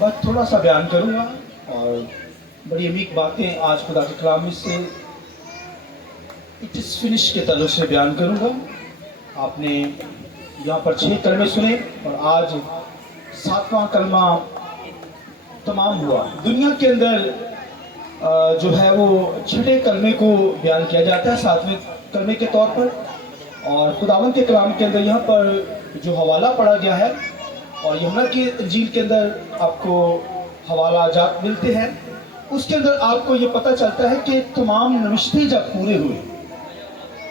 बस थोड़ा सा बयान करूँगा और बड़ी अमीक बातें आज खुदा के कलाम में से इट इज़ फिनिश के ताल्लुक से बयान करूँगा। आपने यहाँ पर 6 कलमे सुने और आज 7वां कलमा तमाम हुआ। दुनिया के अंदर जो है वो 6ठे कलमे को बयान किया जाता है 7वें कलमे के तौर पर, और खुदावंद के कलाम के अंदर यहाँ पर जो हवाला पढ़ा गया है और यूहन्ना की इंजील के अंदर आपको हवाला जात मिलते हैं, उसके अंदर आपको ये पता चलता है कि तमाम नविश्ते जब पूरे हुए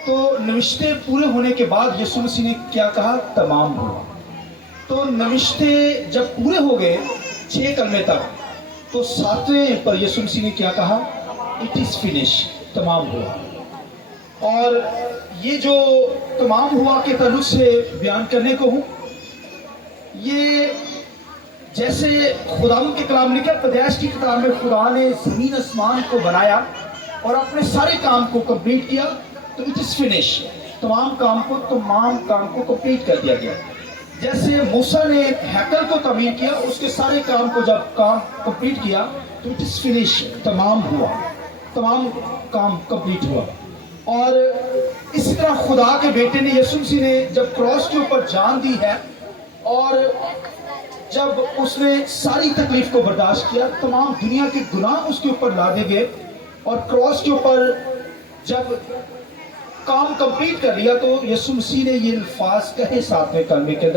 तो नविश्ते पूरे होने के बाद यीशु मसीह ने क्या कहा? तमाम हुआ। तो नविश्ते जब पूरे हो गए 6 कलमे तक, तो 7वें पर यीशु मसीह ने क्या कहा? इट इज़ फिनिश, तमाम हुआ। और ये जो तमाम हुआ के ताल्लुक से बयान करने को हूँ, ये जैसे खुदावंद के कलाम ने क्या पैदाइश की किताब में खुदा ने ज़मीन आसमान को बनाया और अपने सारे काम को कंप्लीट किया, तो इट इज़ फिनिश, तमाम काम को कंप्लीट कर दिया गया। जैसे मूसा ने हैकल को तमीर किया, उसके सारे काम को जब काम कंप्लीट किया तो इट इज़ फिनिश, तमाम हुआ, तमाम काम कंप्लीट हुआ। और इसी तरह खुदा के बेटे ने यीशु मसीह ने जब क्रॉस के ऊपर जान दी है और जब उसने सारी तकलीफ को बर्दाश्त किया, तमाम दुनिया के गुनाह उसके ऊपर लादे गए और क्रॉस के ऊपर जब काम कंप्लीट कर लिया तो यीशु मसीह ने ये अल्फाज कहे 7वें कलमे के अंदर